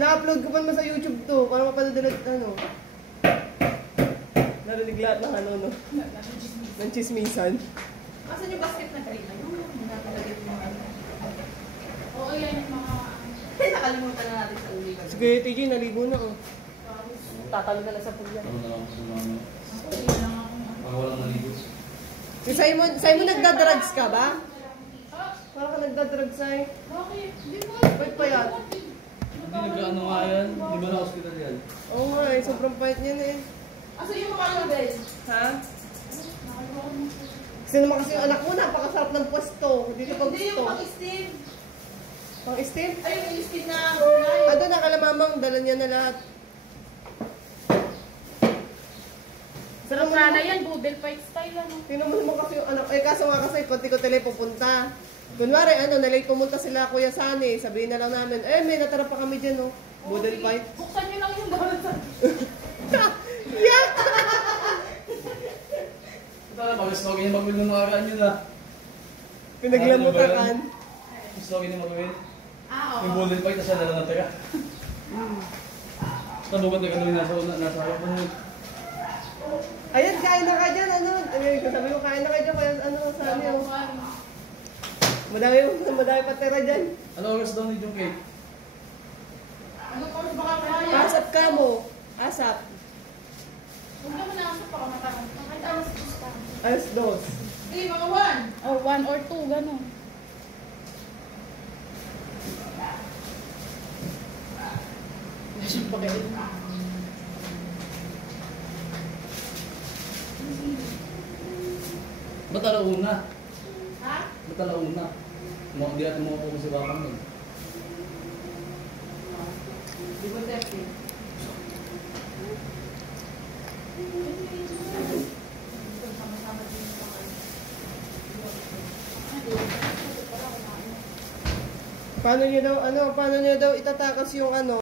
Na-upload ko pa naman sa YouTube to, para mapanood ano. Narinig lahat ng ano, no? Ng chismisan. Asan yung basket na kayo? Nakalagay yung mga ano. Oo, yan yung mga... Nakalimutan na natin sa uli. Sige, TJ, naligo na, oh. Tatalo na lang sa pulyan. Ako na lang ako sa mga... Ako walang naligo. Si Simon nagdadrugs ka ba? Parang ka nagdadrugs, Sai. Bakit? Hindi mo. Pait pa yan. Hindi nagkaano nga yan. Di ba na hospital yan? Oo nga, eh. Sobrang pait niyan, eh. Asan yung mga ano, Ben? Ha? Kasi naman kasi yung anak mo, napakasarap ng pwesto. Hindi ko pa Hindi yung gusto. pang-steam. Pang-steam? Ay, yung steam na gulay. Ado, nakalamamang, dala niya na lahat. Sarap na yan, budel fight style ano. Tinumul mo kasi yung anak. Eh, kaso nga kasi, pati ko tele pupunta. Kunwari, nalate pumunta sila Kuya Sani. Sabihin na lang namin, may natara pa kami dyan, oh. Model fight. Buksan nyo lang yung doon. Yak! Ito na, mag-slogin yung mag-win ng mga kaan yun ah. Pinaglamutakan. Slogin yung mag-win. Oo. Yung bullet fight, nasa nalang natira. Tabukan na gano'n nasa harap mo yun. Ayan, kain na ka dyan, ano. Sabi ko, kain na ka dyan, kaya ano, Sani, oh. Madami pa tira dyan. Ano oras daw ni yung cake? Ano pa baka kaya? Asap ka mo. Asap. Huwag naman nakasap ako matakot. Kahit alas gusto. Alas 2. Hindi, mga 1. Or 1 or 2, gano'n. Nasip pa kayo. Ba't alauna? Ha? Ba't alauna? Hindi natin mga po si Bakang nun. Di ba, Tepi? Paano niyo daw itatakas yung ano?